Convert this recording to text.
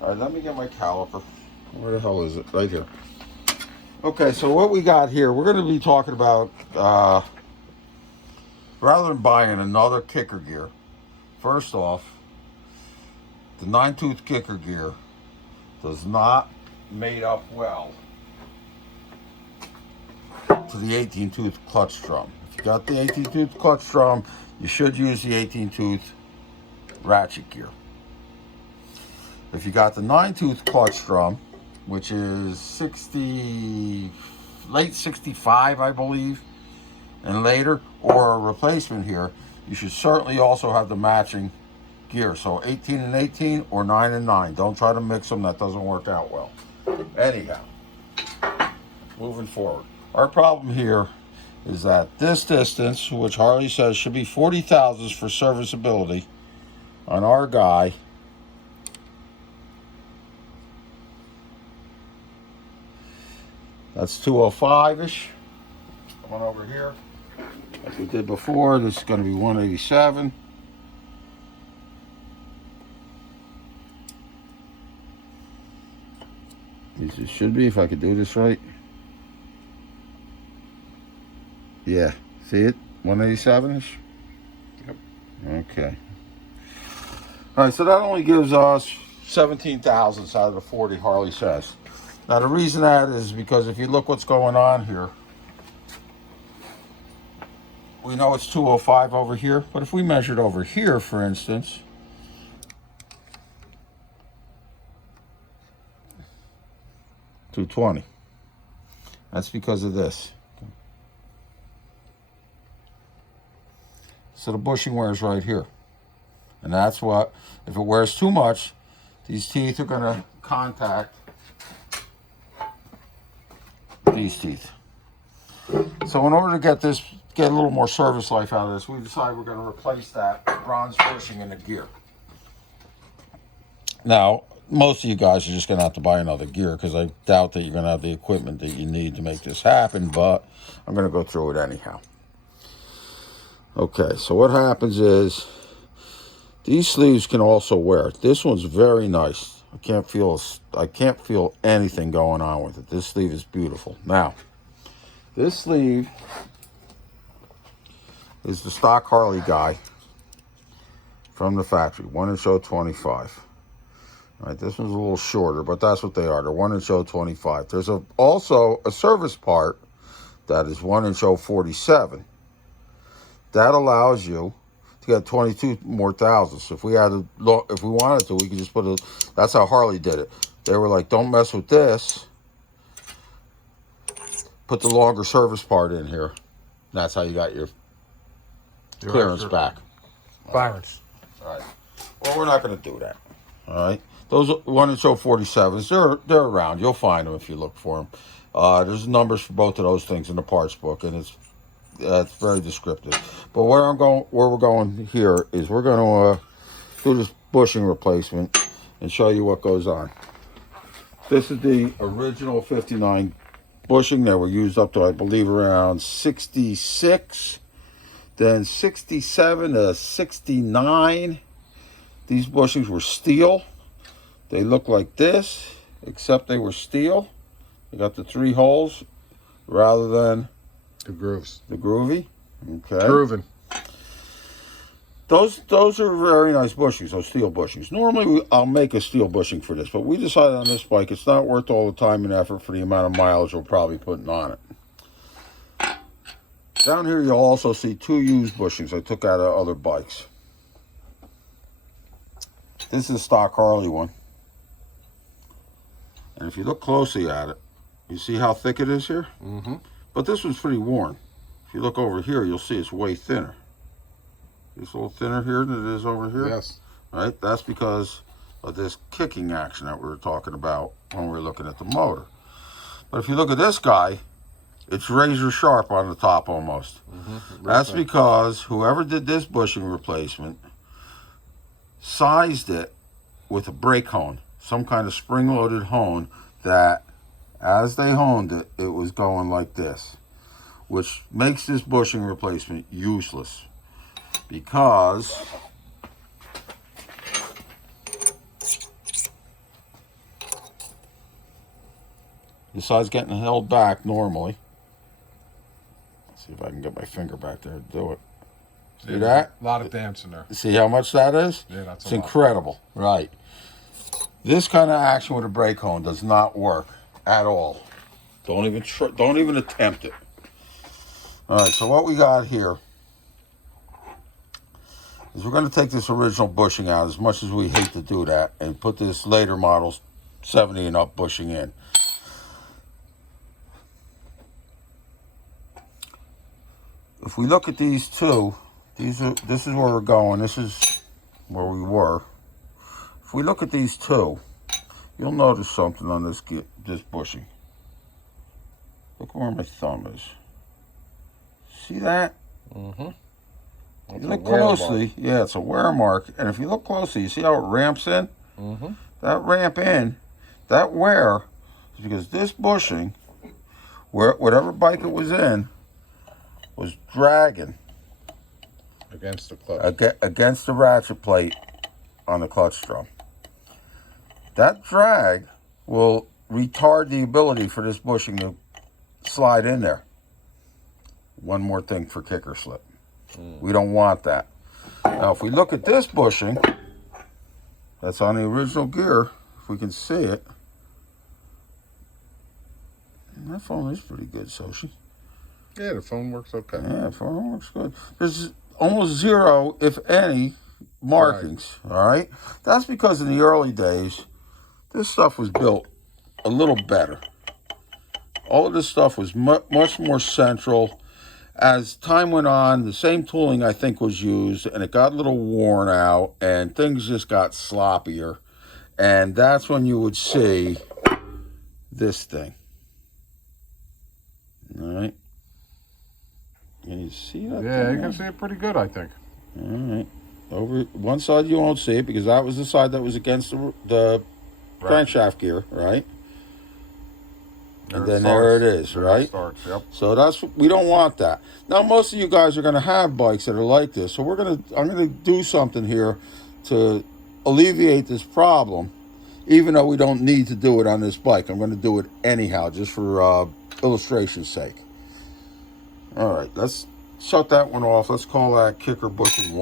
All right, let me get my caliper. Where the hell is it? Right here. Okay, so what we got here, we're going to be talking about, rather than buying another kicker gear, first off, the 9-tooth kicker gear does not mate up well to the 18-tooth clutch drum. If you got the 18-tooth clutch drum, you should use the 18-tooth ratchet gear. If you got the 9-tooth clutch drum, which is late 65, I believe, and later, or a replacement here, you should certainly also have the matching gear. So 18 and 18 or 9 and 9. Don't try to mix them. That doesn't work out well. Anyhow, moving forward. Our problem here is that this distance, which Harley says should be 40 thousandths for serviceability on our guy, that's 205-ish. Come on over here. Like we did before, this is going to be 187. This should be, if I could do this right. Yeah, see it? 187-ish? Yep. Okay. All right, so that only gives us 17 thousandths out of the 40 Harley says. Now, the reason that is because if you look what's going on here, we know it's 205 over here, but if we measured over here, for instance, $220. That's because of this. So the bushing wears right here. And that's what, if it wears too much, these teeth are going to contact these teeth. So in order to get a little more service life out of this, we decided we're going to replace that bronze bushing in the gear. Now, most of you guys are just going to have to buy another gear because I doubt that you're going to have the equipment that you need to make this happen, but I'm going to go through it anyhow. Okay, so what happens is these sleeves can also wear. This one's very nice. I can't feel anything going on with it. This sleeve is beautiful. Now, this sleeve is the stock Harley guy from the factory, 1 25. All right, this one's a little shorter, but that's what they are. They're 1 25. There's also a service part that is 1 47. That allows you to get 22 more thousandths. If we wanted to, we could just that's how Harley did it. They were like, don't mess with this. Put the longer service part in here. That's how you got your clearance back. Clearance. All right. Well, we're not going to do that. All right. Those 1 47s, they're around. You'll find them if you look for them. There's numbers for both of those things in the parts book, and it's very descriptive. But where we're going here is we're going to do this bushing replacement and show you what goes on. This is the original 59 bushing that were used up to, I believe, around 66. Then 67 to 69. These bushings were steel. They look like this, except they were steel. They got the 3 holes rather than the grooves. The groovy. Okay. Grooving. Those are very nice bushings, those steel bushings. Normally, I'll make a steel bushing for this, but we decided on this bike it's not worth all the time and effort for the amount of mileage we're probably putting on it. Down here, you'll also see 2 used bushings I took out of other bikes. This is a stock Harley one. And if you look closely at it, you see how thick it is here? Mm-hmm. But this one's pretty worn. If you look over here, you'll see it's way thinner. It's a little thinner here than it is over here. Yes. Right? That's because of this kicking action that we were talking about when we were looking at the motor. But if you look at this guy, it's razor sharp on the top almost. Mm-hmm. That's because whoever did this bushing replacement sized it with a brake hone, some kind of spring-loaded hone that, as they honed it, it was going like this, which makes this bushing replacement useless because The side's getting held back normally. Let's see if I can get my finger back there to do it. See that? A lot of dance in there. See how much that is? Yeah, that's It's a lot. incredible. Right. This kind of action with a brake hone does not work at all. Don't even attempt it. All right, so what we got here is we're going to take this original bushing out, as much as we hate to do that, and put this later model 70 and up bushing in. If we look at these two, this is where we're going. This is where we were. If we look at these two, you'll notice something on this bushing. Look where my thumb is. See that? Mm-hmm. You look closely, yeah, it's a wear mark. And if you look closely, you see how it ramps in? Mm-hmm. That ramp in, that wear, is because this bushing, whatever bike it was in, was dragging Against the clutch. against the ratchet plate on the clutch drum. That drag will retard the ability for this bushing to slide in there. One more thing for kicker slip. We don't want that. Now, if we look at this bushing, that's on the original gear, if we can see it. And that phone is pretty good, Soshi. Yeah, the phone works okay. Yeah, the phone works good. There's almost zero, if any, markings, all right? That's because in the early days, this stuff was built a little better. All of this stuff was much more central. As time went on, the same tooling, I think, was used, and it got a little worn out, and things just got sloppier. And that's when you would see this thing. All right? Can you see that? Yeah, thing you there? can see it pretty good, I think. All right. Over one side you won't see it because that was the side that was against the crankshaft gear, right? And then there it is, right? It starts, yep. So we don't want that. Now most of you guys are going to have bikes that are like this, so I'm going to do something here to alleviate this problem, even though we don't need to do it on this bike. I'm going to do it anyhow, just for illustration's sake. All right, let's shut that one off. Let's call that kicker bushing 1.